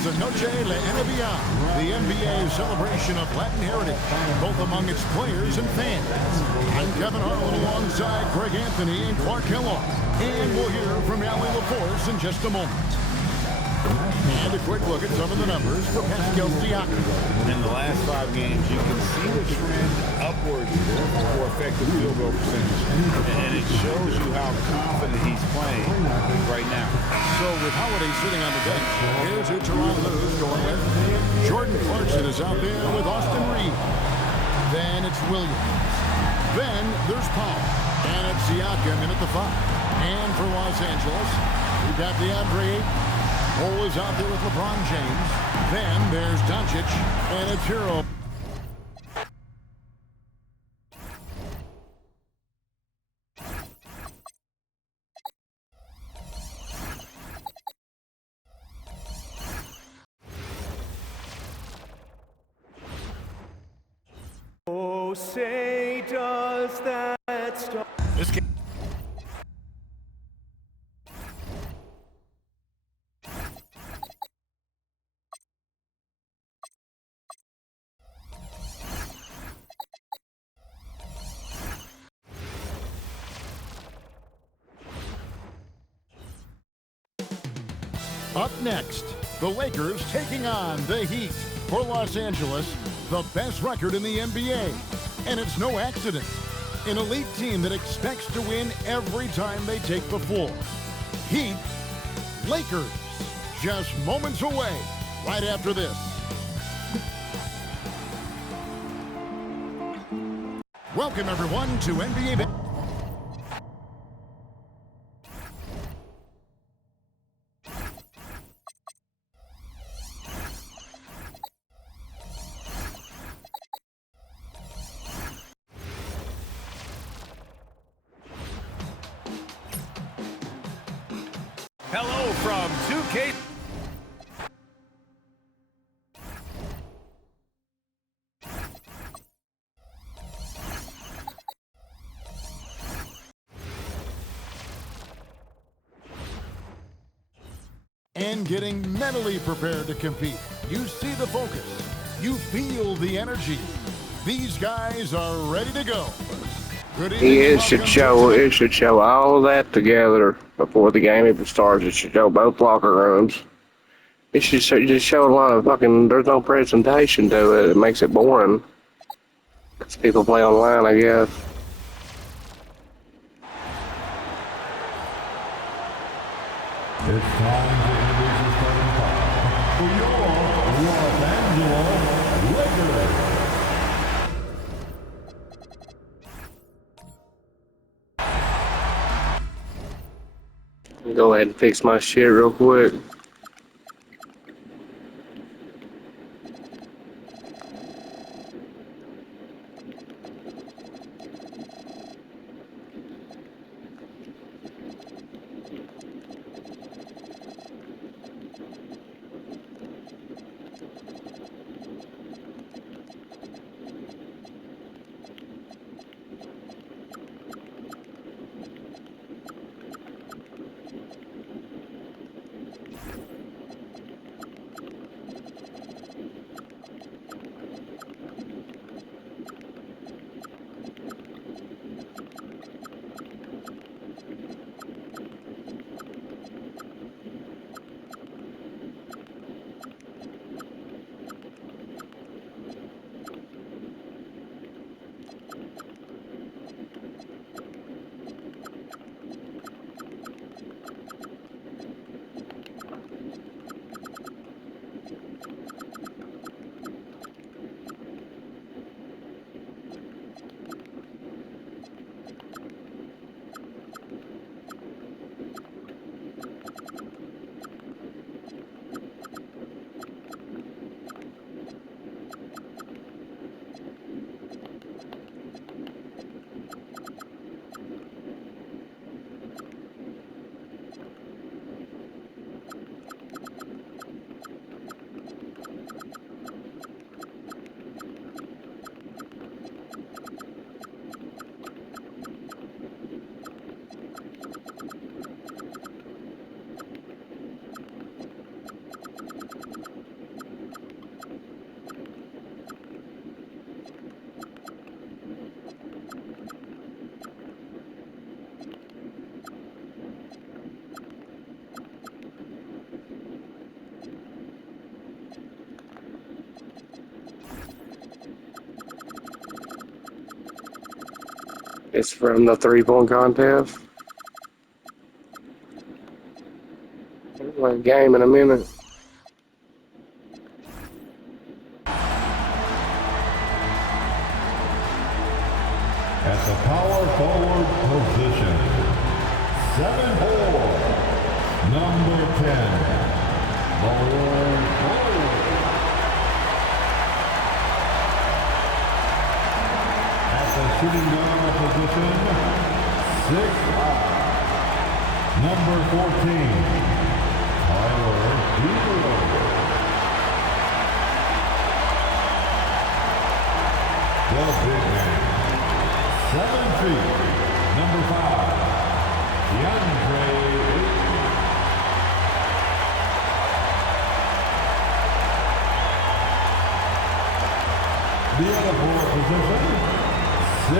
is the Noche de NBA, the NBA celebration of Latin heritage, both among its players and fans. I'm Kevin Harlan alongside Greg Anthony and Clark Kellogg, and we'll hear from Allie LaForce in just a moment. And a quick look at some of the numbers for Pascal Siakam. In the last 5 games, you can see the trend upwards for effective field goal percentage. And it shows you how confident he's playing right now. So with Holiday sitting on the bench, here's who Toronto is going with. Jordan Clarkson is out there with Austin Reed. Then it's Williams. Then there's Powell. And it's Siakam in at the 5. And for Los Angeles, we've got DeAndre Ayton. Cole is out there with LeBron James. Then there's Doncic, and it's Hero. Oh, say does that stop? This game. Up next, the Lakers taking on the Heat. For Los Angeles, the best record in the NBA. And it's no accident. An elite team that expects to win every time they take the floor. Heat, Lakers, just moments away, right after this. Welcome, everyone, to NBA. Hello from 2K. And getting mentally prepared to compete. You see the focus. You feel the energy. These guys are ready to go. Good evening. It should show all that together before the game even starts. It should show both locker rooms. It should just show a lot of fucking. There's no presentation to it. It makes it boring. 'Cause people play online, I guess. It's time to introduce the starting five for your Los Angeles Lakers. Go ahead and fix my shit real quick. It's from the 3-point contest. We'll play a game in a minute. At the power forward position, 7'4", number 10, Mallory Cole. At the shooting guard position, 6'5", number 14, Tyler Hero. The big man, 7 feet, number 5, DeAndre Ayton. The other forward position, 6'9",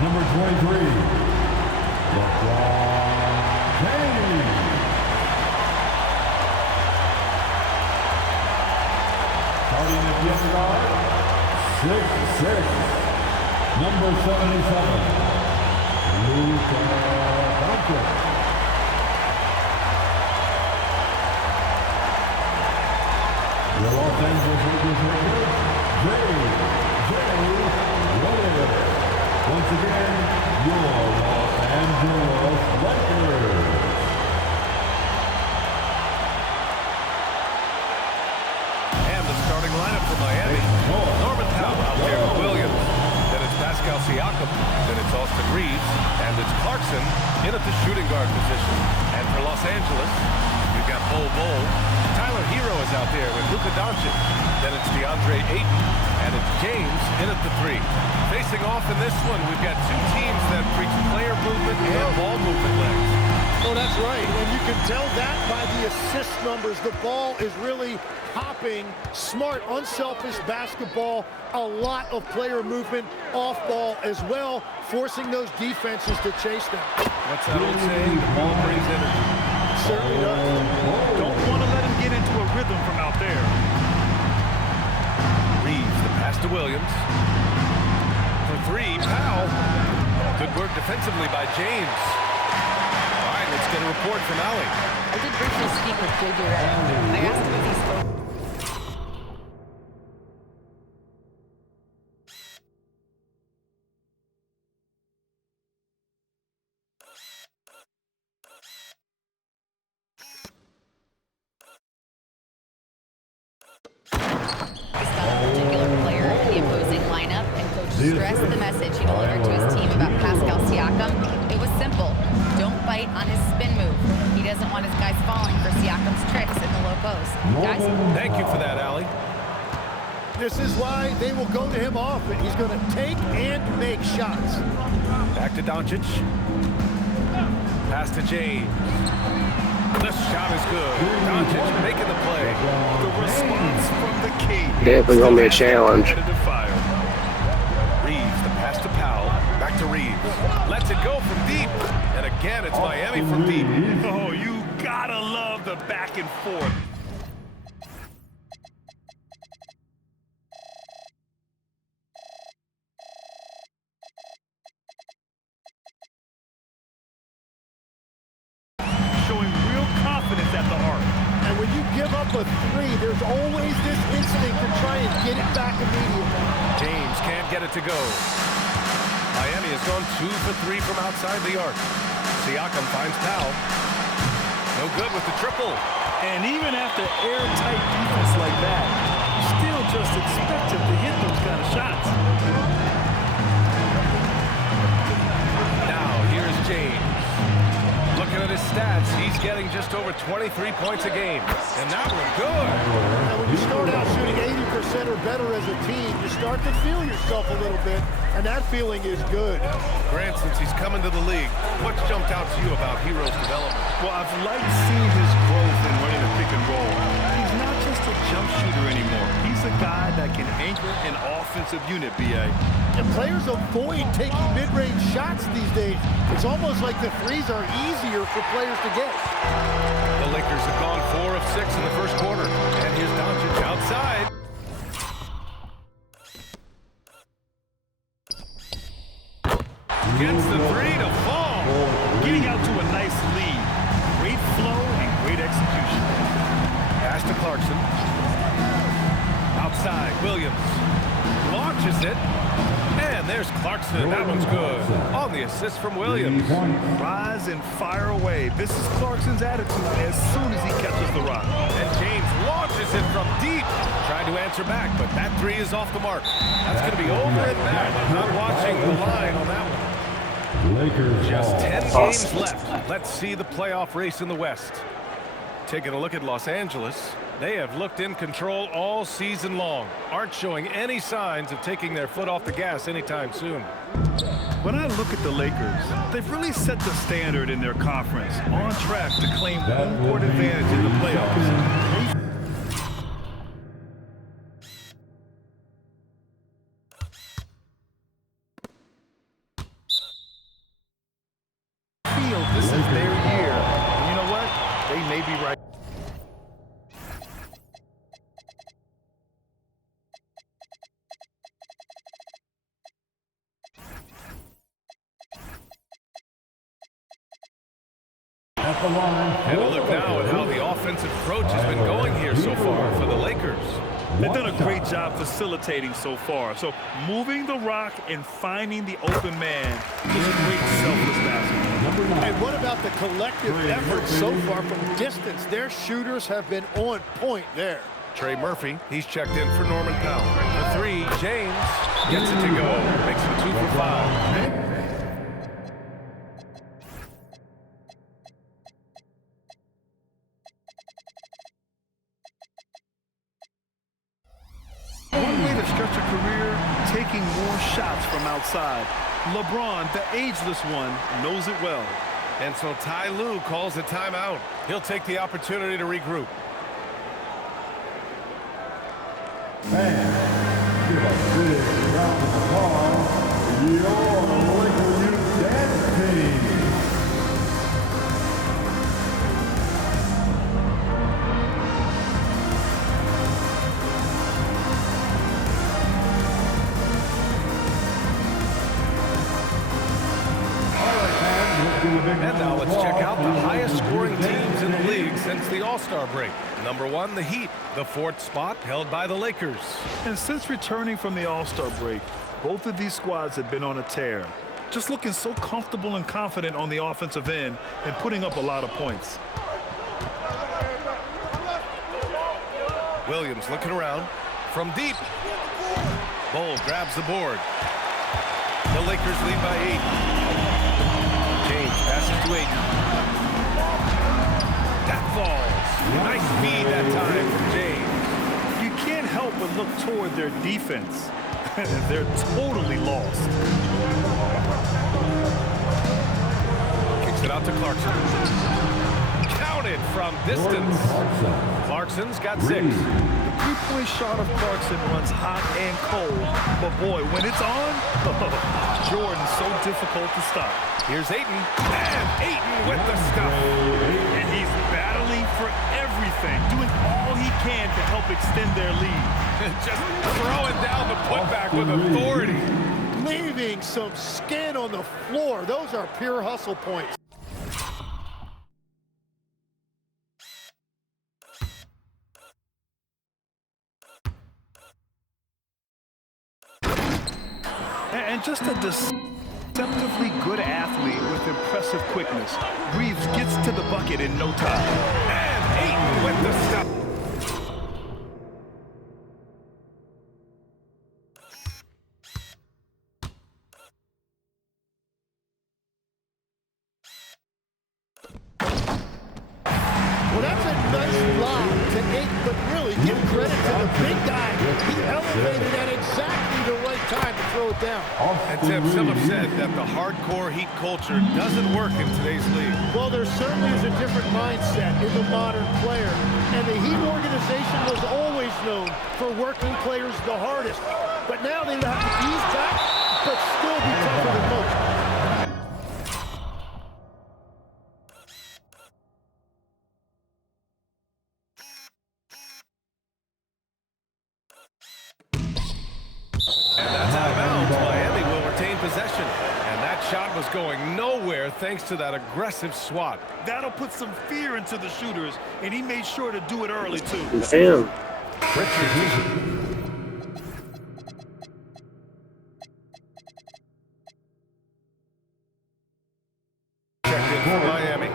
number 23, LeBron James. Starting at the other guard, 6'6", number 77, Luka Doncic. The Los Angeles Lakers record, J.J. Redick. Once again, your Los Angeles Lakers. And the starting lineup for Miami. Norman Powell out there with Williams. Then it's Pascal Siakam. Then it's Austin Reeves. And it's Clarkson in at the shooting guard position. And for Los Angeles, you've got Bol Bol. Tyler Hero is out there with Luka Doncic. Then it's DeAndre Ayton. And it's James in at the 3. Facing off in this one, we've got two teams that preach player movement and ball movement legs. Oh, that's right. And you can tell that by the assist numbers. The ball is really hopping. Smart, unselfish basketball. A lot of player movement off ball as well, forcing those defenses to chase them. What's that old saying? The ball brings energy. Certainly does. Don't want to let him get into a rhythm from out there. Reeves, the pass to Williams. For 3, Powell. Good work defensively by James. All right, let's get a report from Allie. I did briefly speak with J.J. Redick. I asked him if he spoke. This particular player in the opposing lineup, and Coach stressed the message he delivered to his team about Pascal Siakam. It was simple. Don't bite on his spin move. He doesn't want his guys falling for Siakam's tricks in the low post. Guys? Thank you for that, Allie. This is why they will go to him often. He's going to take and make shots. Back to Doncic. Pass to James. The shot is good. Doncic making the play. The response from the king. Definitely gonna be a challenge. Competitive fire. Reeves, the pass to Powell. Back to Reeves. Lets it go from deep. And again, it's Miami from deep. Oh, you gotta love the back and forth. Showing real confidence at the arc. And when you give up a 3, there's always this instinct to try and get it back immediately. James can't get it to go. Miami has gone 2 for 3 from outside the arc. Siakam finds Powell. No good with the triple. And even after airtight defense like that, you still just expect him to hit those kind of shots. Now, here's James. Looking at his stats, he's getting just over 23 points a game. And that one good. And when you start out shooting 80% or better as a team, you start to feel yourself a little bit, and that feeling is good. Grant, since he's come into the league, what's jumped out to you about Hero's development? Well, I've liked seeing his growth in running a pick and roll. He's not just a jump shooter anymore. He's a guy that can anchor an offensive unit, B.A. And players avoid taking mid-range shots these days. It's almost like the threes are easier for players to get. The Lakers have gone 4 of 6 in the first quarter. And here's Doncic outside. gets the three to fall. Getting out to a nice lead. Great flow and great execution. Pass to Clarkson. Outside, Williams launches it. And there's Clarkson. That one's good. On the assist from Williams. Rise and fire away. This is Clarkson's attitude as soon as he catches the rock. And James launches it from deep. Tried to answer back, but that three is off the mark. That's going to be over and back. Not watching the line on that one. Lakers Just ball. 10 games left. Let's see the playoff race in the West. Taking a look at Los Angeles. They have looked in control all season long. Aren't showing any signs of taking their foot off the gas anytime soon. When I look at the Lakers, they've really set the standard in their conference, on track to claim home court advantage in the playoffs. Feel this is their year. And you know what? They may be right. At the line. And a look now at how the offensive approach has been going here so far for the Lakers. They've done a great job facilitating so far. So moving the rock and finding the open man is great selfless basketball. And what about the collective effort so far from distance? Their shooters have been on point there. Trey Murphy, he's checked in for Norman Powell. The three, James gets it to go. Makes him 2 for 5. One way to stretch a career, taking more shots from outside. LeBron, the ageless one, knows it well. And so Ty Lue calls a timeout. He'll take the opportunity to regroup. And give a big round of applause, your Laker Youth Dance Team. And now let's check out the highest scoring teams in the league since the All-Star break. Number 1, the Heat, the 4th spot held by the Lakers. And since returning from the All-Star break, both of these squads have been on a tear. Just looking so comfortable and confident on the offensive end and putting up a lot of points. Williams looking around from deep. Bull grabs the board. The Lakers lead by 8. James passes to Ayton. That falls. Nice feed that time from James. You can't help but look toward their defense. They're totally lost. Kicks it out to Clarkson. Counted from distance. Clarkson's got 6. The three-point shot of Clarkson runs hot and cold. But boy, when it's on, Jordan's so difficult to stop. Here's Ayton. And Ayton with the stuff. And he's battling for everything, doing all he can to help extend their lead. Just throwing down the putback with authority. Leaving some skin on the floor. Those are pure hustle points. And just a deceptively good athlete with impressive quickness. Reeves gets to the bucket in no time. And Ayton with the stuff. Well, that's a nice block to Ayton, but really give credit to the big guy. He elevated at exactly the right time to throw it down. And Tim, some have said that the hardcore Heat culture doesn't work in today's league. Well, there certainly is a different mindset in the modern player. And the Heat organization was always known for working players the hardest. But now they have to ease back, but still be tougher than most. And that's out of bounds. Miami will retain possession. And that shot was going nowhere thanks to that aggressive swat. That'll put some fear into the shooters, and he made sure to do it early, too. Damn. Checked in for Miami.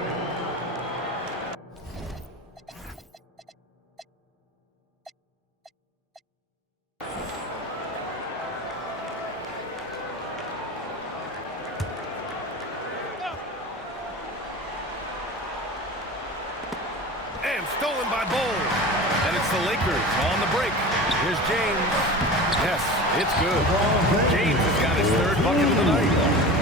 And stolen by Bol. And it's the Lakers on the break. Here's James. Yes, it's good. James has got his third bucket of the night.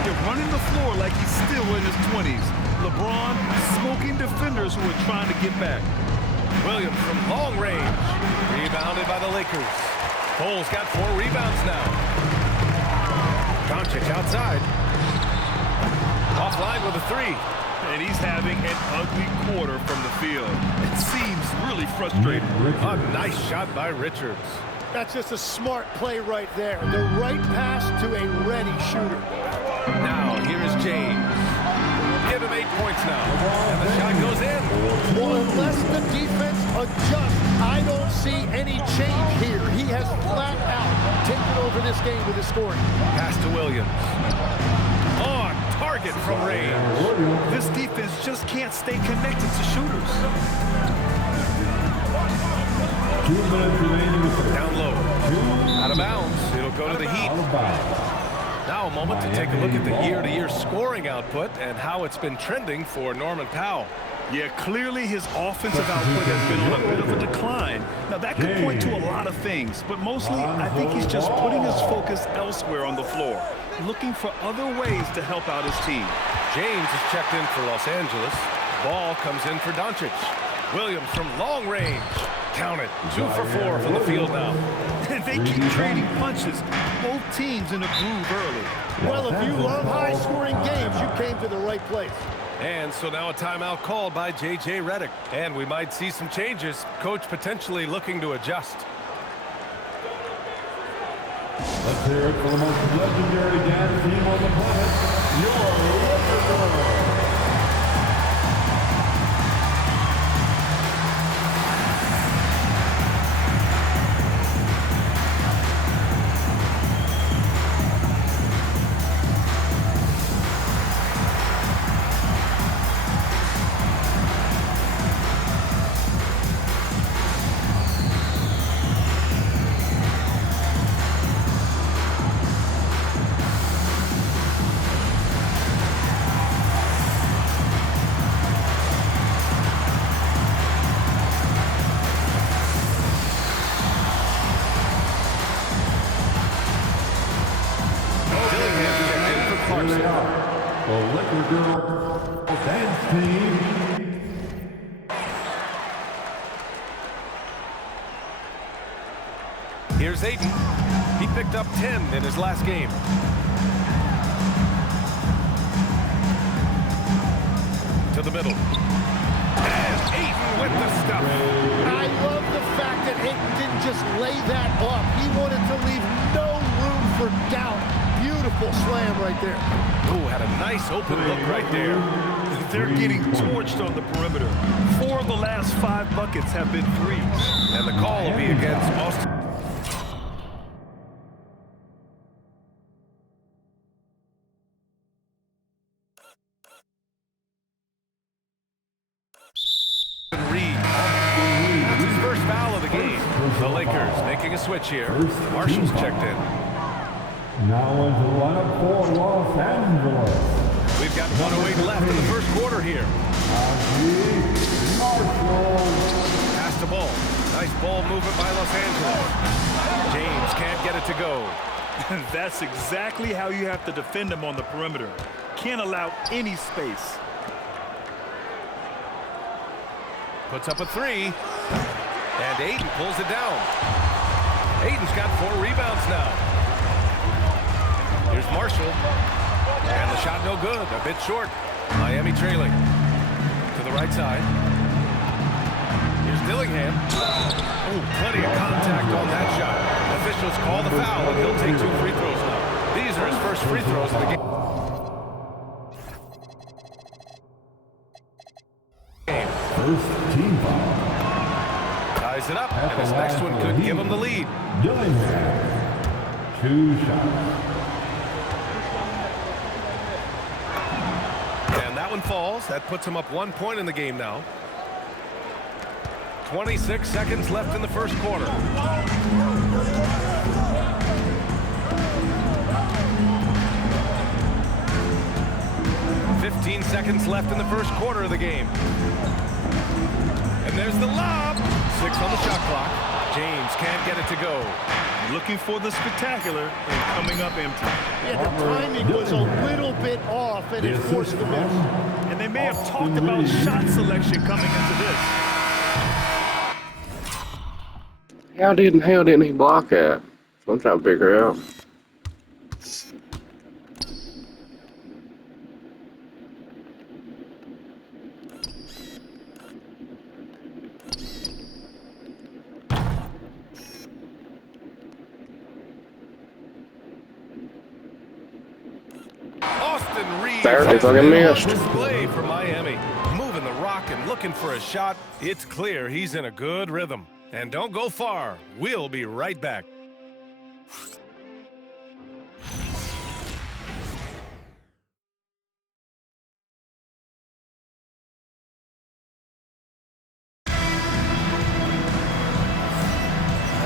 They're running the floor like he's still in his 20s. LeBron smoking defenders who are trying to get back. Williams from long range. Rebounded by the Lakers. Cole's got 4 rebounds now. Doncic outside. Offline with a 3. And he's having an ugly quarter from the field. It seems really frustrating. A nice shot by Richards. That's just a smart play right there. The right pass to a ready shooter. Now, here is James. Give him 8 points now. And the shot goes in. Well, unless the defense adjusts, I don't see any change here. He has flat out taken over this game with his scoring. Pass to Williams. On target from range. This defense just can't stay connected to shooters. 2 minutes remaining. Down low. Out of bounds. It'll go to the Heat. Now a moment to take a look at the year-to-year scoring output and how it's been trending for Norman Powell. Yeah, clearly his offensive output has been on a bit of a decline. Now, that could point to a lot of things, but mostly I think he's just putting his focus elsewhere on the floor, looking for other ways to help out his team. James is checked in for Los Angeles. Ball comes in for Doncic. Williams from long range. Count it. 2 for 4 from the field now. And they keep trading punches. Both teams in a groove early. Well, if you love high-scoring games, you came to the right place. And so now a timeout called by J.J. Redick. And we might see some changes. Coach potentially looking to adjust. Let's hear it for the most legendary dance team on the planet, your Lakers. The Laker Girl Dance Team. Here's Ayton. He picked up 10 in his last game. To the middle. And Ayton with the stuff. I love the fact that Ayton didn't just lay that up. He wanted to leave no room for doubt. Beautiful slam right there. Ooh, had a nice open look right there. They're getting torched on the perimeter. 4 of the last 5 buckets have been threes. And the call will be against Austin. Reed. That's his first foul of the game. The Lakers making a switch here. Marshall's checked in. Now into the lineup for Los Angeles. We've got 1:08 left in the first quarter here. Pass the ball. Nice ball movement by Los Angeles. James can't get it to go. That's exactly how you have to defend him on the perimeter. Can't allow any space. Puts up a 3. And Ayton pulls it down. Ayton's got 4 rebounds now. Here's Marshall. And the shot no good. A bit short. Miami trailing. To the right side. Here's Dillingham. Oh, plenty of contact on that shot. Officials call the foul, and he'll take 2 free throws now. These are his first free throws of the game. First team foul. Ties it up, and his next one could give him the lead. Dillingham. 2 shots. And that one falls. That puts him up 1 point in the game now. 26 seconds left in the first quarter. "15 seconds left in the first quarter of the game. And there's the lob. 6 on the shot clock. James can't get it to go. Looking for the spectacular and coming up empty. Yeah, the timing was a little bit off, and it forced the miss. And they may have talked about shot selection coming into this. How didn't he block that? I'm trying to figure out. Austin Reeves There, they has fucking been on missed. display for Miami. Moving the rock and looking for a shot. It's clear he's in a good rhythm. And don't go far. We'll be right back.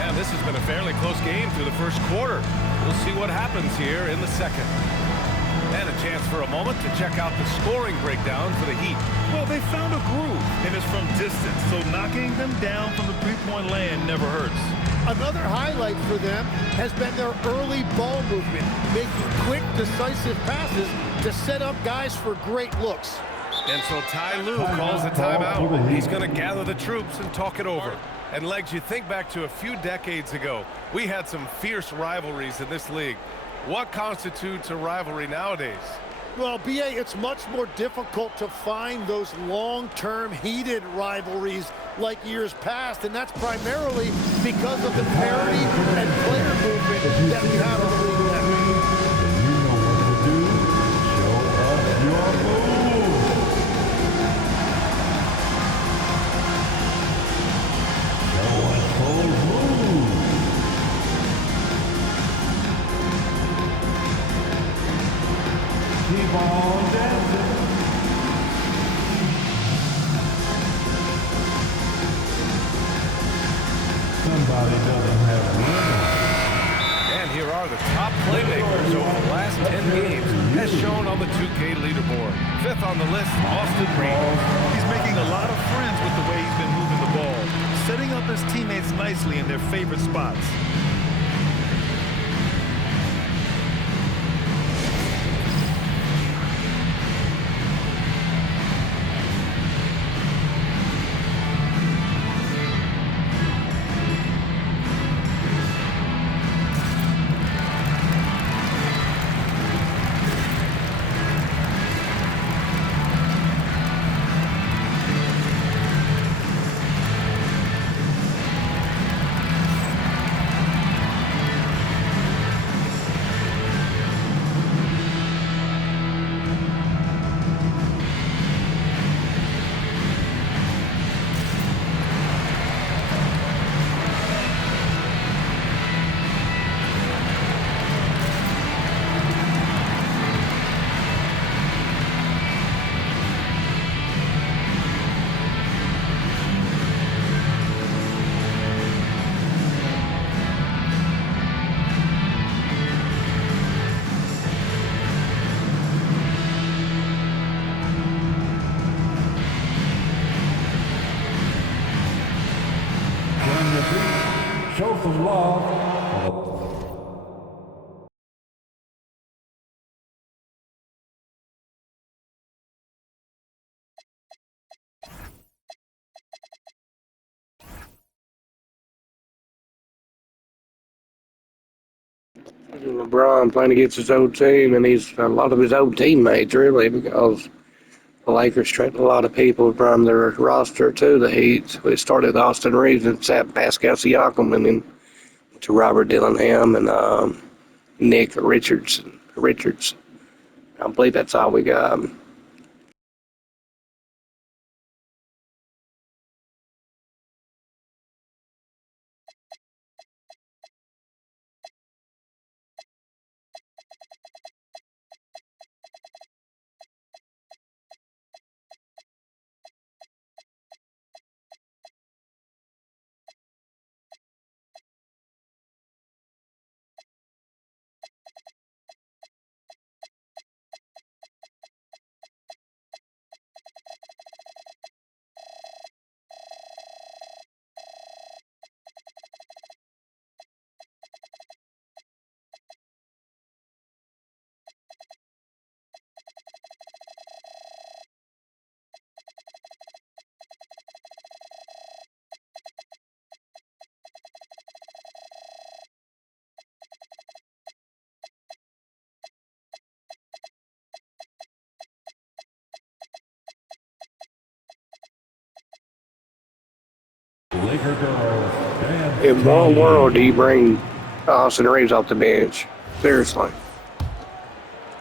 And this has been a fairly close game through the first quarter. We'll see what happens here in the second. And a chance for a moment to check out the scoring breakdown for the Heat. Well, they found a groove, and it's from distance, so knocking them down from the three-point land never hurts. Another highlight for them has been their early ball movement, making quick, decisive passes to set up guys for great looks. And so Ty Lue calls a timeout. He's going to gather the troops and talk it over. And Legs, you think back to a few decades ago, we had some fierce rivalries in this league. What constitutes a rivalry nowadays? Well, B.A., it's much more difficult to find those long-term heated rivalries like years past, and that's primarily because of the parity and player movement that we have in the league now. You know what to do. Show us your move. Show us those moves. Keep on dancing. Somebody doesn't have rhythm. And here are the top playmakers over the last 10 games, as shown on the 2K leaderboard. Fifth on the list, Austin Reeves. He's making a lot of friends with the way he's been moving the ball, setting up his teammates nicely in their favorite spots. Show some love. LeBron playing against his old team, and he's a lot of his old teammates, really, because the Lakers traded a lot of people from their roster to the Heat. We started with Austin Reeves and sat Pascal Siakam, and then to Robert Dillingham and Nick Richards. I believe that's all we got. Laker girls dance In what team. world do you bring Austin Reeves off the bench? Seriously.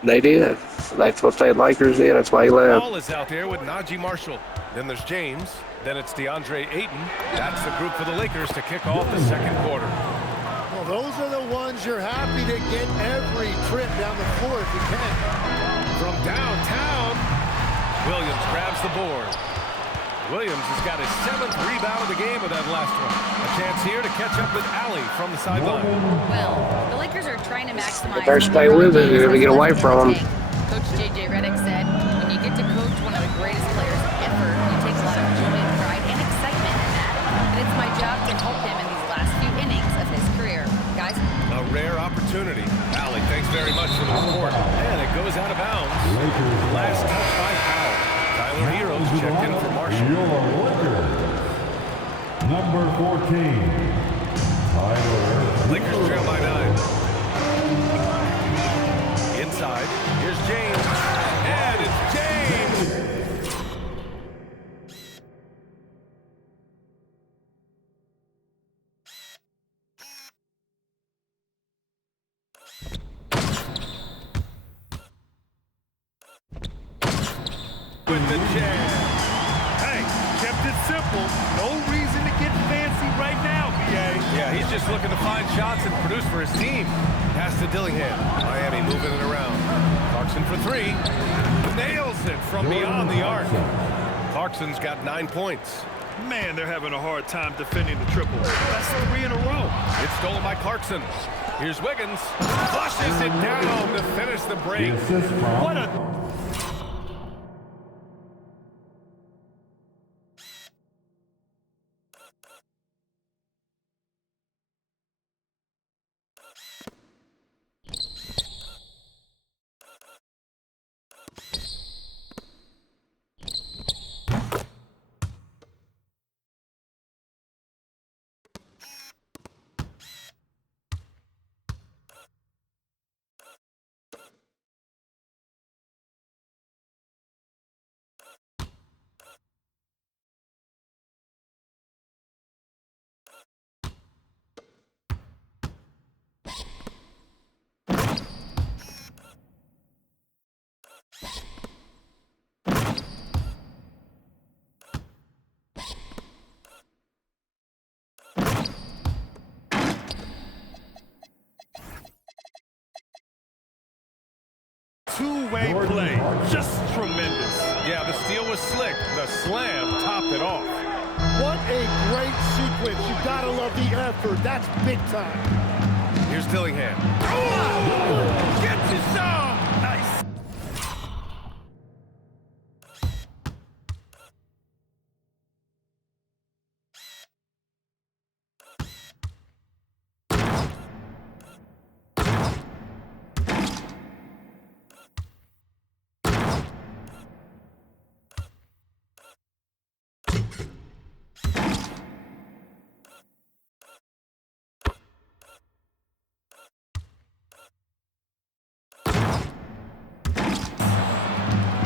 They did. That's what the Lakers did. That's why he left. Ball is out there with Najee Marshall. Then there's James. Then it's DeAndre Ayton. That's the group for the Lakers to kick off the second quarter. Well, those are the ones you're happy to get every trip down the floor if you can. From downtown, Williams grabs the board. Williams has got his 7th rebound of the game with that last one. A chance here to catch up with Allie from the sideline. Well, the Lakers are trying to maximize. Better stay with it. You're gonna get away from him. Coach J.J. Redick said, when you get to coach one of the greatest players ever, you take a lot of joy and pride and excitement in that. And it's my job to help him in these last few innings of his career. Guys? A rare opportunity. Allie, thanks very much for the report. And it goes out of bounds. Last touch by Powell. Tyler Heroes checked in for Marshall. Your Lakers. Number 14, Tyler. Lakers trail by 9. Inside, here's James. And it's James! With the jam. Hey, kept it simple. No reason to get fancy right now, BA. Yeah, he's just looking to find shots and produce for his team. Pass to Dillingham. Miami moving it around. Clarkson for 3. Nails it from beyond the arc. Clarkson's got 9 points. Man, they're having a hard time defending the triple. That's 3 in a row. It's stolen by Clarkson. Here's Wiggins. Flushes it down to finish the The break. assist from What a... Two-way play. Just tremendous. Yeah, the steal was slick. The slam topped it off. What a great sequence. You gotta love the effort. That's big time. Here's Dillingham. Oh! Gets you some! Nice.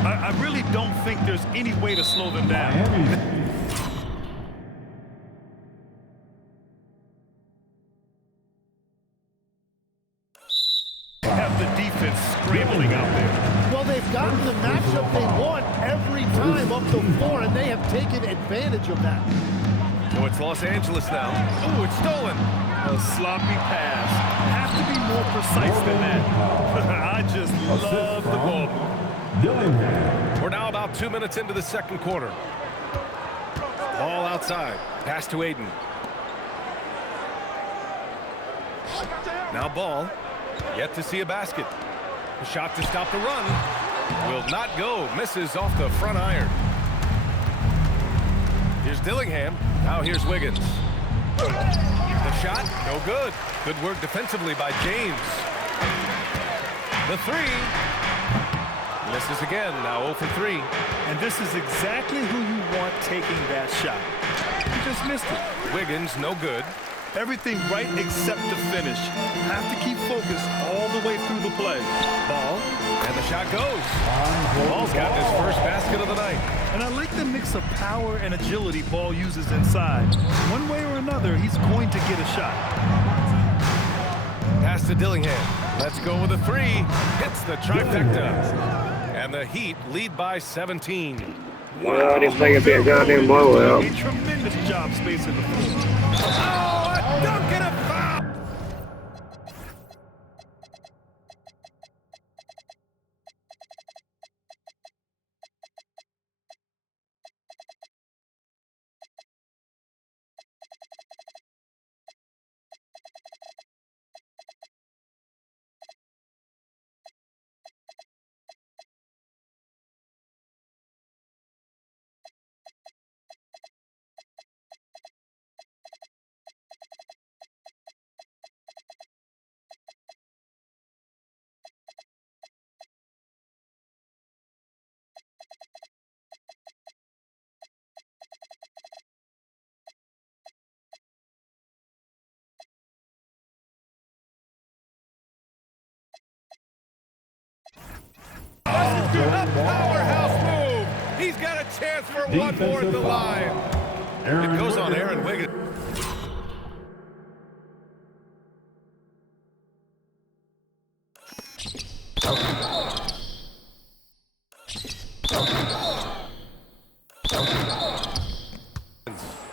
I really don't think there's any way to slow them down. Miami. Have the defense scrambling out there. Well, they've gotten the matchup they want every time up the floor, and they have taken advantage of that. So it's Los Angeles now. Oh, it's stolen. A sloppy pass. Have to be more precise than that. I just love the ball. Dillingham. We're now about 2 minutes into the second quarter. Ball outside. Pass to Aiden. Now ball. Yet to see a basket. A shot to stop the run. Will not go. Misses off the front iron. Here's Dillingham. Now here's Wiggins. The shot, no good. Good work defensively by James. The 3. Misses again, now 0 for 3. And this is exactly who you want taking that shot. He just missed it. Wiggins, no good. Everything right except the finish. Have to keep focused all the way through the play. Ball. And the shot goes. Ball's got his first basket of the night. And I like the mix of power and agility Ball uses inside. One way or another, he's going to get a shot. Pass to Dillingham. Let's go with a three. Hits the trifecta. And the Heat lead by 17. Well, I didn't think it'd be a goddamn blowout. A tremendous job spacing the floor. Oh, a dunk and a foul! A powerhouse move. He's got a chance for one more at the line. It goes on Aaron Wiggins.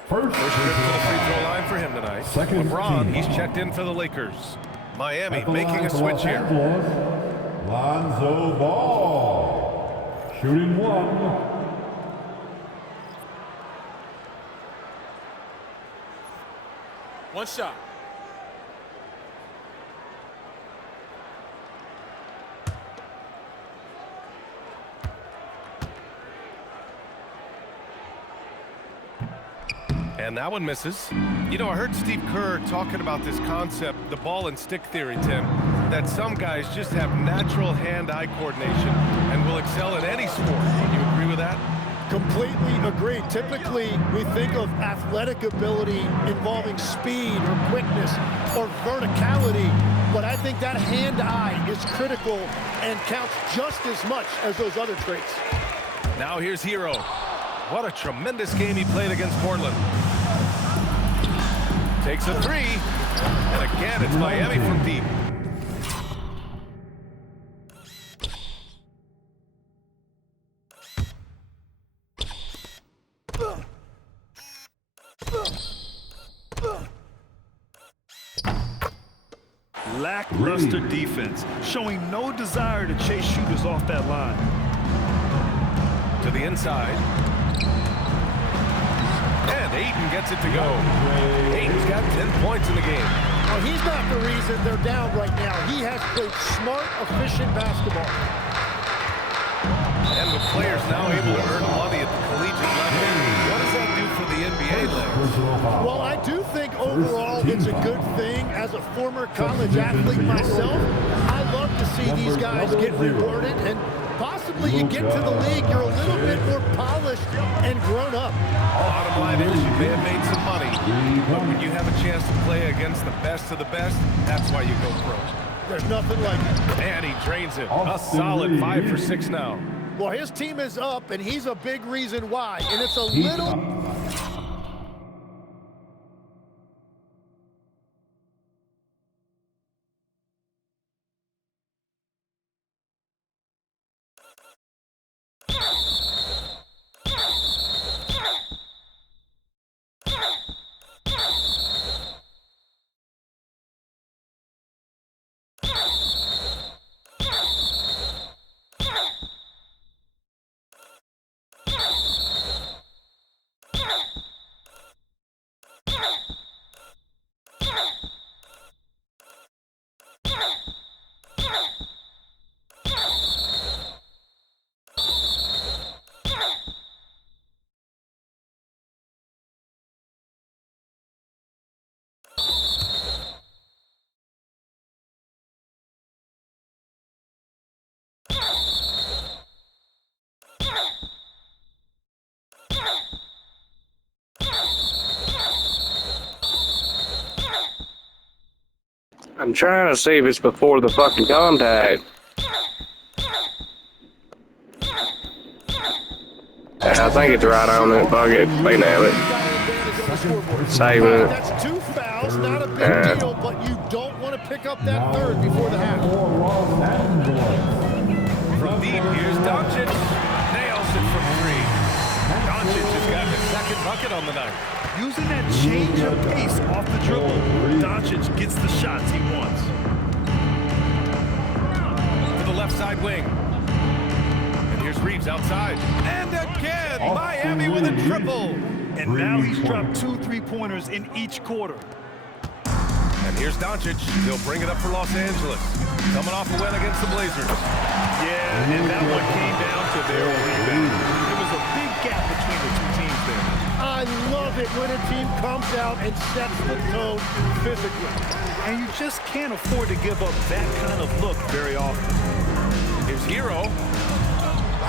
First trip to the free throw line for him tonight. LeBron, he's checked in for the Lakers. Miami making a switch here. Lonzo Ball, shooting one. One shot. And that one misses. You know, I heard Steve Kerr talking about this concept, the ball and stick theory, Tim, that some guys just have natural hand-eye coordination and will excel in any sport. You agree with that? Completely agree. Typically, we think of athletic ability involving speed or quickness or verticality, but I think that hand-eye is critical and counts just as much as those other traits. Now here's Hero. What a tremendous game he played against Portland. Takes a three, and again, it's Miami from deep. Lackluster defense, showing no desire to chase shooters off that line. To the inside. And Ayton gets it to go. Ayton's got 10 points in the game. Well, he's not the reason they're down right now. He has played smart, efficient basketball. And with players now able to earn money at the collegiate level, what does that do for the NBA league? Well, I do think overall it's a good thing. As a former college athlete myself, I love to see these guys get rewarded, and possibly you get to the league, you're a little bit more polished and grown up. Bottom line is you may have made some money, but when you have a chance to play against the best of the best, that's why you go pro. There's nothing like it. And he drains it. A solid 5 for 6 now. Well, his team is up, and he's a big reason why. And it's a little... I'm trying to see if it's before the fucking contact. Yeah, I think it's right on it. Fuck it. They nail it. Saving it. That's 2 fouls, not a big deal, but you don't want to pick up that third before the half. From deep, here's Doncic. Nails it from 3. Doncic has got his second bucket on the night. Using that change of pace off the dribble, Doncic gets the shots he wants. To the left side wing. And here's Reeves outside. And again, Miami with a triple. And now he's dropped 2 3-pointers in each quarter. And here's Doncic. He'll bring it up for Los Angeles. Coming off a win against the Blazers. Yeah, and that one came down to their rebound. There was a big gap between the 2 teams there. I love it when a team comes out and sets the tone physically. And you just can't afford to give up that kind of look very often. Here's Hero.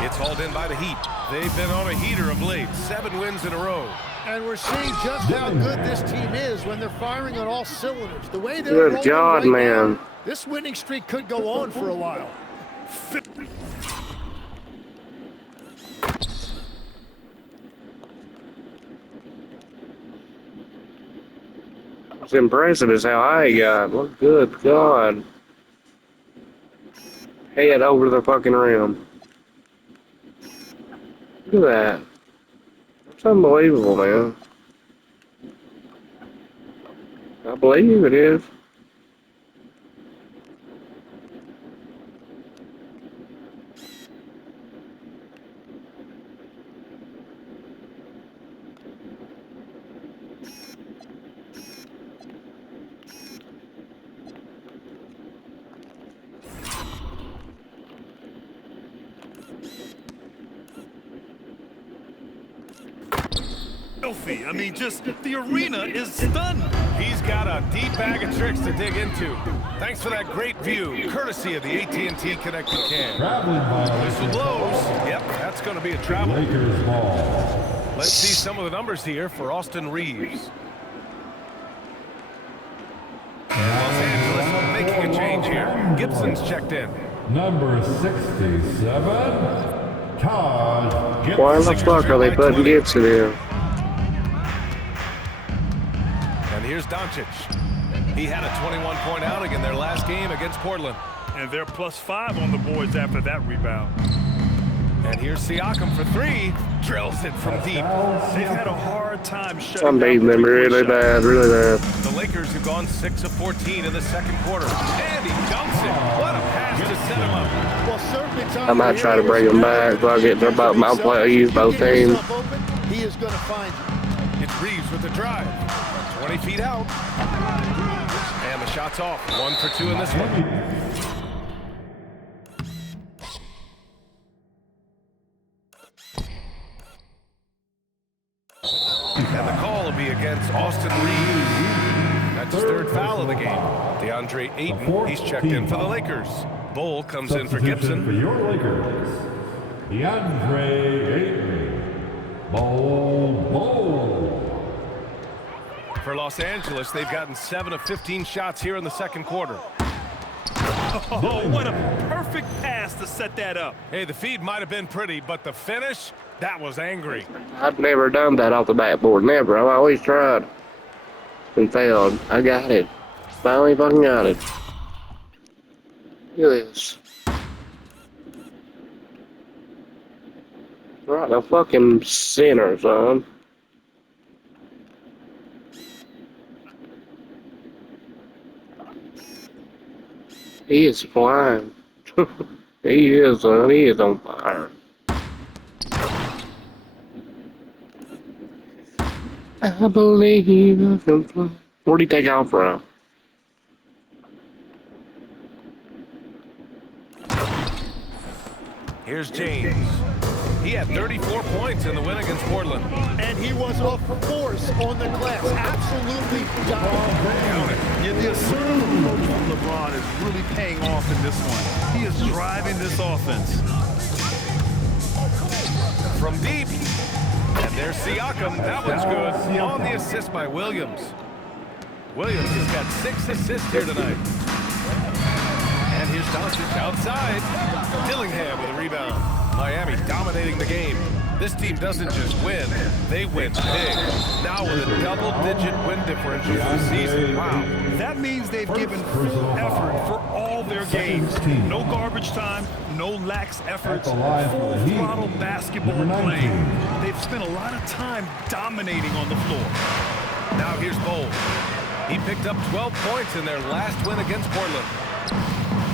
It's hauled in by the Heat. They've been on a heater of late. 7 wins in a row. And we're seeing just how good this team is when they're firing on all cylinders. The way they're Good God, rolling right man. now, this winning streak could go on for a while. What's impressive is how high he got. What good God. Head over the fucking rim. Look at that. It's unbelievable, man. I believe it is. I mean, just the arena is stunned. He's got a deep bag of tricks to dig into. Thanks for that great view, courtesy of the AT&T Connected Cam. Whistle blows. Yep, that's going to be a travel. Lakers ball. Let's see some of the numbers here for Austin Reeves. And Los Angeles making a change here. Gibson's checked in. Number 67, Taj Gibson. Why the fuck are they putting Gibson in? And here's Doncic. He had a 21-point outing in their last game against Portland. And they're +5 on the boards after that rebound. And here's Siakam for 3. Drills it from deep. They've had a hard time shutting I'm down beating them really bad, really bad. The Lakers have gone 6 of 14 in the second quarter. And he dumps it. What a pass to set him up. Well, certainly Tom, I might try to bring them back. Fuck it, they're about my play. Use both teams. He is going to find you. It's Reeves with the drive. 20 feet out. And the shot's off. 1 for 2 in this one. And the call will be against Austin Reeves. That's his 3rd foul of the game. DeAndre Ayton, he's checked in for the Lakers. Bull comes in for Gibson. For your Lakers, DeAndre Ayton. Bull. For Los Angeles, they've gotten 7 of 15 shots here in the second quarter. Oh, what a perfect pass to set that up. Hey, the feed might have been pretty, but the finish, that was angry. I've never done that off the backboard. Never. I've always tried. And failed. I got it. Finally fucking got it. Look at this. Right, the fucking center, son. He is flying. He is, son. He is on fire. I believe I can fly. Where'd he take off from? Here's James. He had 34 points in the win against Portland. And he was a force on the glass. Absolutely dominant. Yeah, the assertive approach from LeBron is really paying off in this one. He is driving this offense. From deep. And there's Siakam. That one's good. On the assist by Williams. Williams has got 6 assists here tonight. And here's Doncic outside. Dillingham with a rebound. Miami dominating the game. This team doesn't just win, they win big. Now with a double-digit win differential for the season. Wow. That means they've given full effort for all their games. No garbage time, no lax efforts, full throttle basketball playing. They've spent a lot of time dominating on the floor. Now here's Bol. He picked up 12 points in their last win against Portland.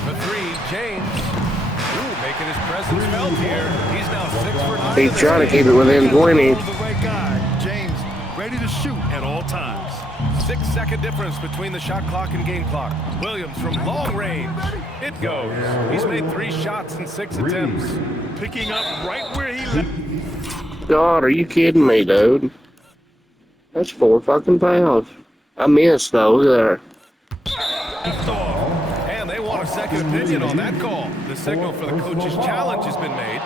For 3, James. Ooh, making his presence felt here. He's now 6 for 9. He's trying to keep it within 20. The right guy, James, ready to shoot at all times. 6-second difference between the shot clock and game clock. Williams from long range. It goes. He's made 3 shots in 6 attempts. Picking up right where he left. God, are you kidding me, dude? That's 4 fucking fouls. I missed though. Look at there. And they want a second opinion on that call. The signal for the coach's challenge has been made.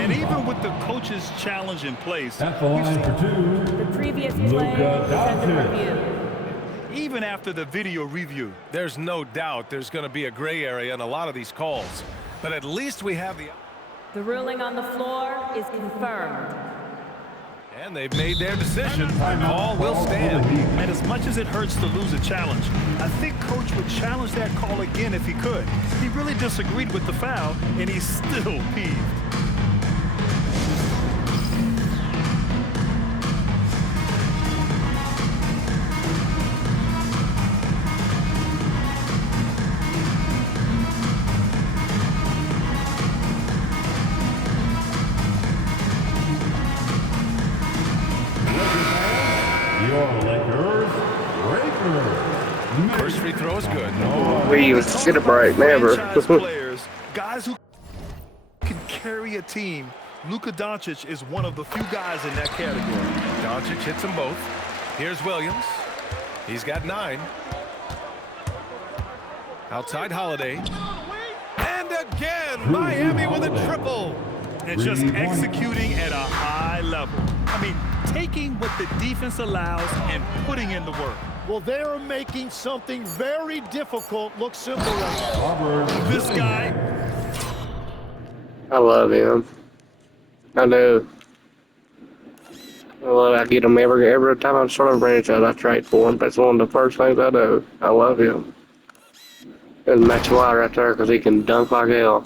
And even with the coach's challenge in place, At the line for 2. The previous play is under review. even after the video review. There's no doubt there's going to be a gray area in a lot of these calls. But at least we have the... The ruling on the floor is confirmed. And they've made their decision. The call will stand. And as much as it hurts to lose a challenge, I think Coach would challenge that call again if he could. He really disagreed with the foul, and he's still peeved. First free throw is good. We get a break, never. Players, guys who can carry a team. Luka Doncic is one of the few guys in that category. Doncic hits them both. Here's Williams. He's got 9. Outside Holiday. And again, Miami with a triple. And just executing at a high level. I mean, taking what the defense allows and putting in the work. Well, they are making something very difficult look simple right now. This guy. I love him. I do. I get him every time I start a franchise. I trade for him. That's one of the first things I do. I love him. There's Match White right there because he can dunk like hell.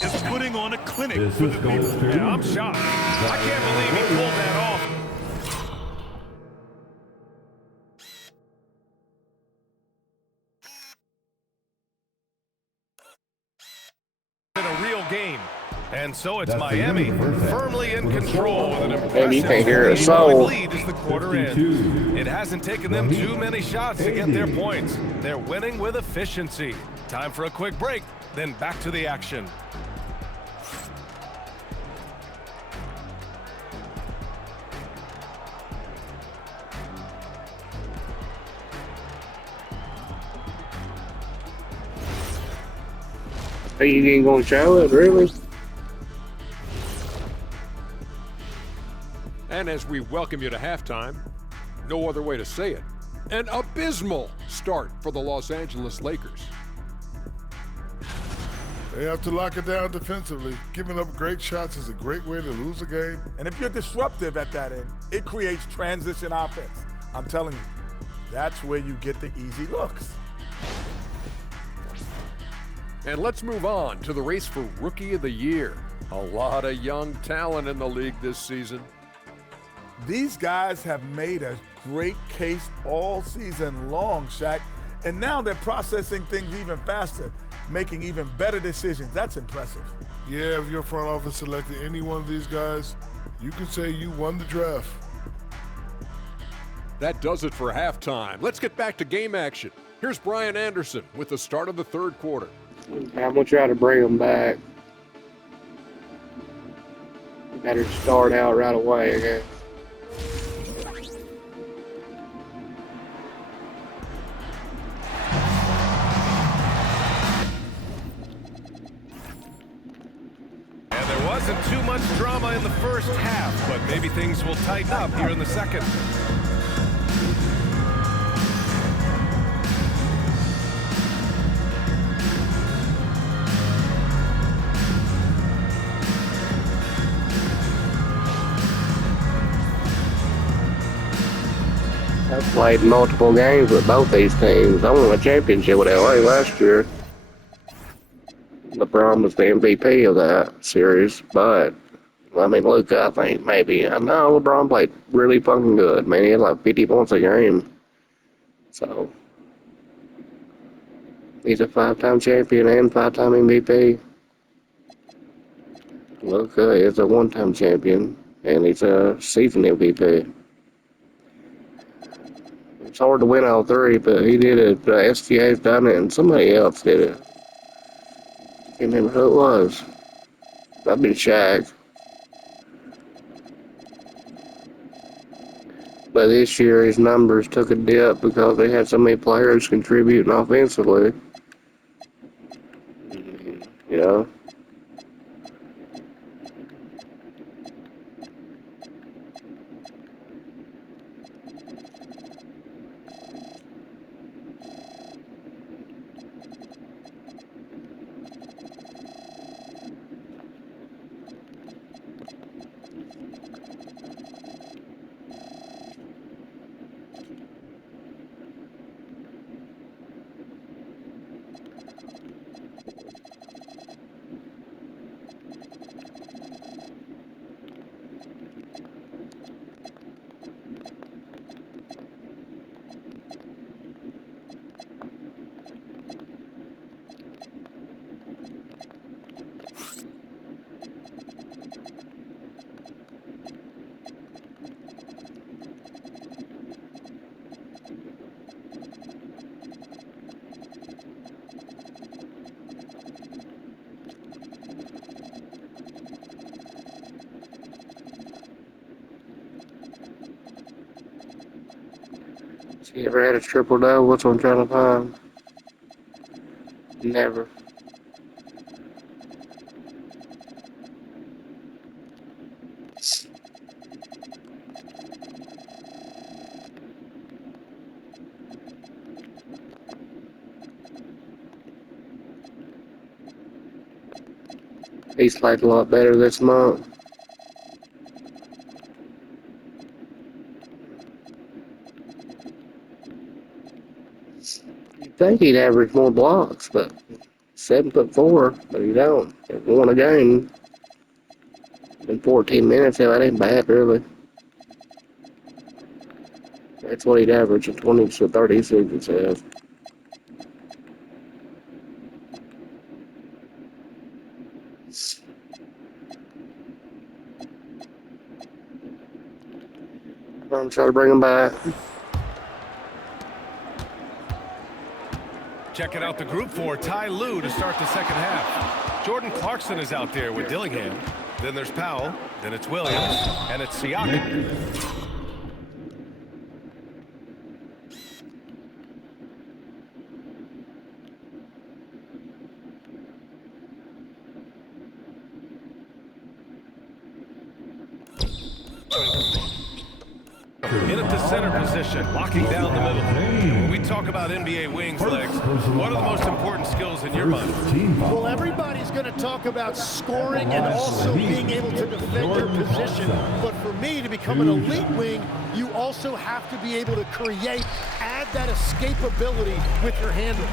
Is putting on a clinic This for is the going people. to- Yeah, I'm shocked. I can't believe he pulled that off. In a real game. And so it's That's the Miami winning first half. firmly in control with an Man, you impressive can't hear a 14-point soul. lead as the quarter ends. 52. It hasn't taken them too many shots to get their points. They're winning with efficiency. Time for a quick break, then back to the action. Are you ain't gonna show it, really? And as we welcome you to halftime, no other way to say it, an abysmal start for the Los Angeles Lakers. They have to lock it down defensively. Giving up great shots is a great way to lose a game. And if you're disruptive at that end, it creates transition offense. I'm telling you, that's where you get the easy looks. And let's move on to the race for Rookie of the Year. A lot of young talent in the league this season. These guys have made a great case all season long, Shaq, and now they're processing things even faster, making even better decisions. That's impressive. Yeah, if your front office selected any one of these guys, you can say you won the draft. That does it for halftime. Let's get back to game action. Here's Brian Anderson with the start of the third quarter. I'm gonna try to bring them back. Better start out right away, I guess. And there wasn't too Maybe things will tighten up here in the second. I played multiple games with both these teams. I won a championship with LA last year. LeBron was the MVP of that series, but I mean, Luka, I think maybe. I know LeBron played really fucking good, man. He had like 50 points a game. So, he's a 5-time champion and 5-time MVP. Luka is a 1-time champion, and he's a season MVP. It's hard to win all three, but he did it. SGA's done it, and somebody else did it. Can't remember who it was. That'd be Shaq. But this year, his numbers took a dip because they had so many players contributing offensively. You know? You ever had a triple-double? What's what I'm trying to find? Never. He's played a lot better this month. You'd think he'd average more blocks, but 7'4", but he don't. He won a game in 14 minutes. Hell, that ain't bad, really. That's what he'd average in 20 to 36, it says. I'm trying to bring him back. Checking out the group for Ty Lue to start the second half. Jordan Clarkson is out there with Dillingham. Then there's Powell. Then it's Williams. And it's Siakam. In at the center position, locking down the middle. When we talk about NBA wings, Legs, what are the most important skills in your mind? Well, everybody's going to talk about scoring and also being able to defend your position. But for me, to become an elite wing, you also have to be able to create, add that escapability with your handle.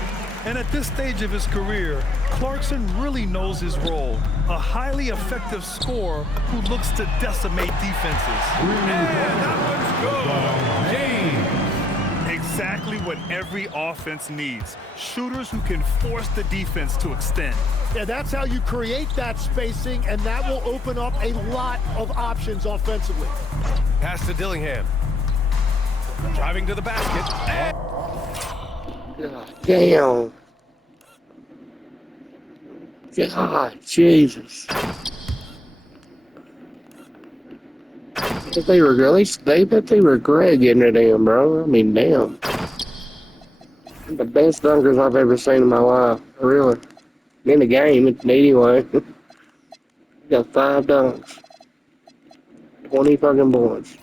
And at this stage of his career, Clarkson really knows his role. A highly effective scorer who looks to decimate defenses. And that one's good. James. Exactly what every offense needs. Shooters who can force the defense to extend. Yeah, that's how you create that spacing, and that will open up a lot of options offensively. Pass to Dillingham. Driving to the basket. God damn. God, Jesus. If they were, at least they bet they were Greg in it, damn, bro. I mean, damn. The best dunkers I've ever seen in my life, really. In the game, anyway. Got 5 dunks. 20 fucking points.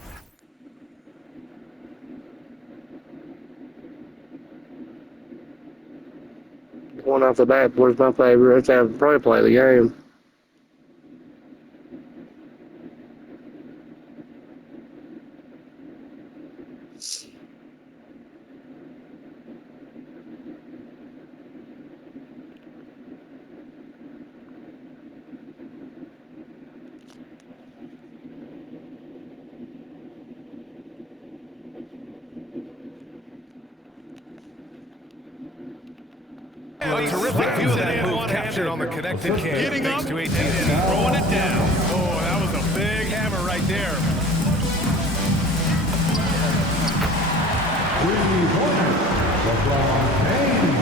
Going off the bat, where's my favorite? Let's have probably play the game. A terrific view of that move captured on the connected cam. Getting up, To 18. throwing it down. Oh, that was a big hammer right there. LeBron James.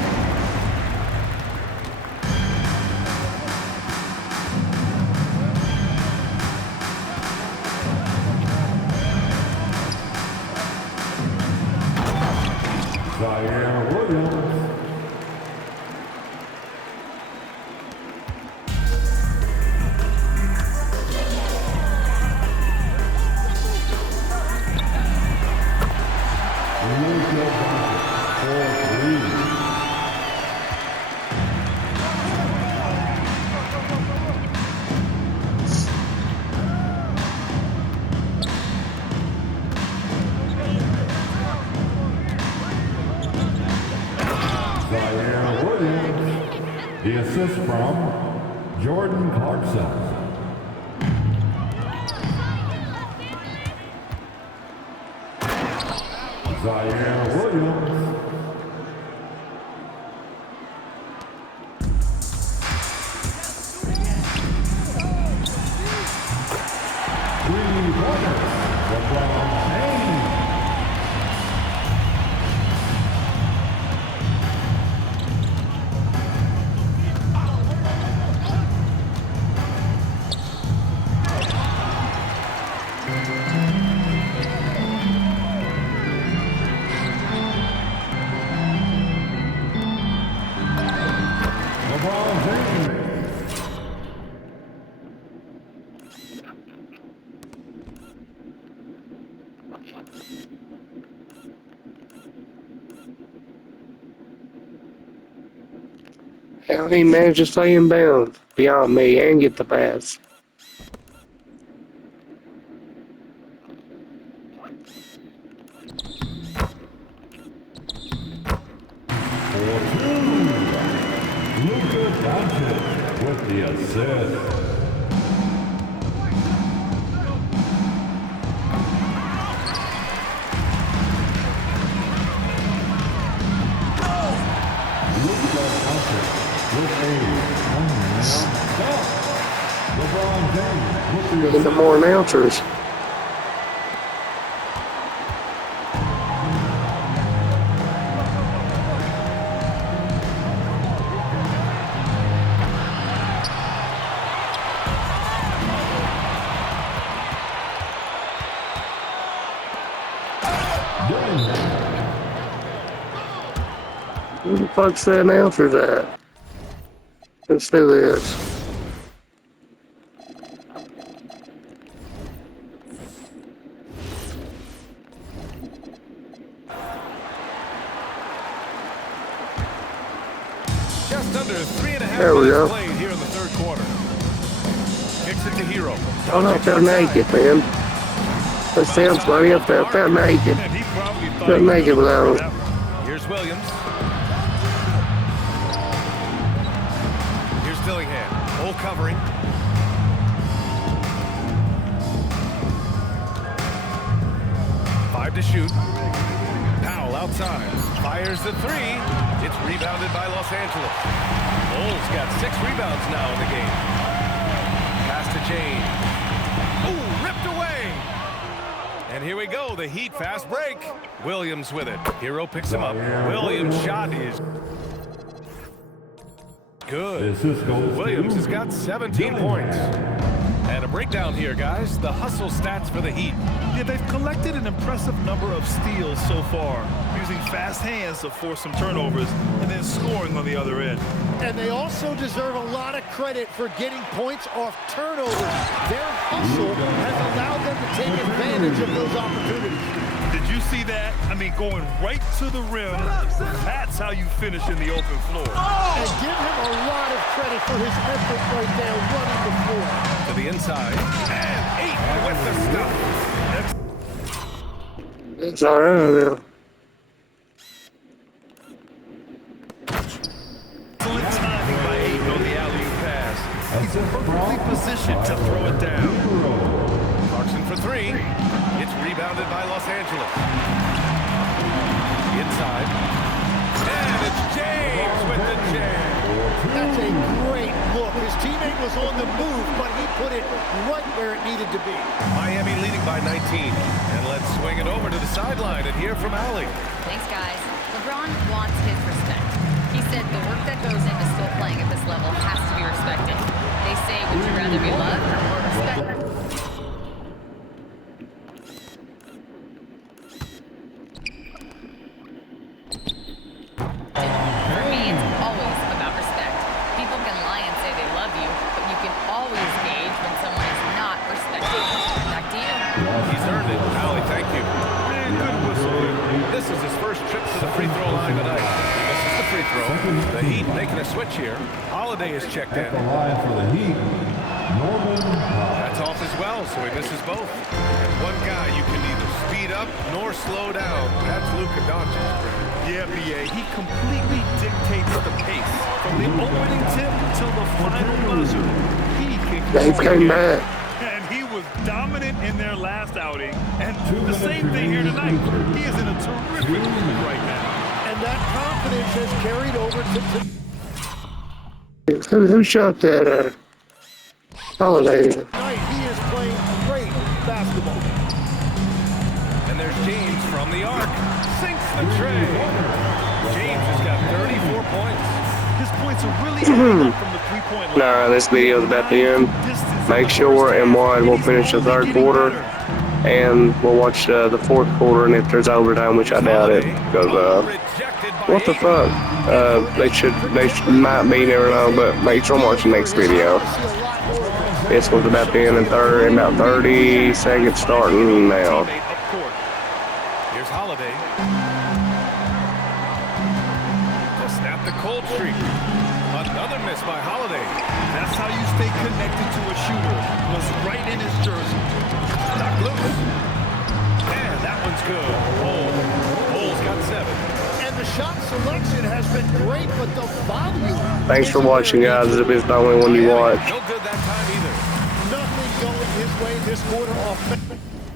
Zaire Williams. Zaire Williams. The assist from Jordan Clarkson. Zaire Williams. Three-pointers. LeBron James. LeBron James. How he managed to stay in bounds beyond me and get the pass. Luka Doncic with the assist. Luka Doncic with a dunk. LeBron James with the Get the assist. more announcers. Who the fuck's the announcers at? Let's do this. Just under 3.5 There we minutes go. played here in the third quarter. Kicks it to Hero. Oh no, felt naked, man. That sounds funny. I felt naked. And he probably thought Felt he naked was without that him. one. Here's Williams. Here's Dillingham. Hole covering. Five to shoot. Powell outside. Fires the three. It's rebounded by Los Angeles. Bulls got 6 rebounds now in the game. Pass to James. Ooh, ripped away. And here we go, the Heat fast break. Williams with it. Hero picks him up. Williams' shot is good. Assist goes to Williams has got 17 points. And a breakdown here, guys. The hustle stats for the Heat. Yeah, they've collected an impressive number of steals so far, using fast hands to force some turnovers and then scoring on the other end. And they also deserve a lot of credit for getting points off turnovers. Their hustle has allowed them to take advantage of those opportunities. Did you see that? I mean, going right to the rim. That's how you finish in the open floor. And give him a lot of credit for his effort right there running the floor. To the inside. And 8 with the stop. It's all right. Excellent timing by Ayton on the alley-oop pass. He's perfectly positioned to throw it down. Clarkson for 3. It's rebounded by Los Angeles. Inside. And it's James with the jam. That's a great look. His teammate was on the move, but he put it right where it needed to be. Miami leading by 19. And let's swing it over to the sideline and hear from Allie. Thanks, guys. LeBron wants his respect. He said the work that goes into still playing at this level has to be respected. They say, would you rather be loved or more respected? For me, it's always about respect. People can lie and say they love you, but you can always gauge when someone is not respecting you. Back to you. He's earned it. Allie, thank you. Man, good whistle. This is his first trip to the free throw line tonight. This is the free throw. The Heat making a switch here. Holiday is checked in. At the line for the Heat, Norman Powell. That's off as well, so he misses both. And one guy you can neither speed up nor slow down. That's Luka Doncic. Yeah, B.A. He completely dictates the pace. From the opening tip till the final buzzer. He can They came back. And he was dominant in their last outing. And the same thing here tonight. He is in a terrific mood right now. And that confidence has carried over to Who shot that? Holiday. tonight. He is playing great basketball. And there's James from the arc. Sinks the tray. James has got 34 points. His points are really adding up from the three-point line. Nah, this video is about to end. Make sure and watch. We'll finish the third quarter, and we'll watch the fourth quarter. And if there's overtime, which I doubt it, because what the fuck? They might be, never know. But make sure and watch the next video. This one's about to end in about 30 seconds starting now. Here's Holiday. To snap the cold streak. Another miss by Holiday. That's how you stay connected to a shooter. Was right in his jersey. Knock loose. And that one's good. Bull's got 7. And the shot selection has been great, but the volume. Thanks for watching, guys. This is the only one you watch. No good that time either. Nothing going his way this quarter offense.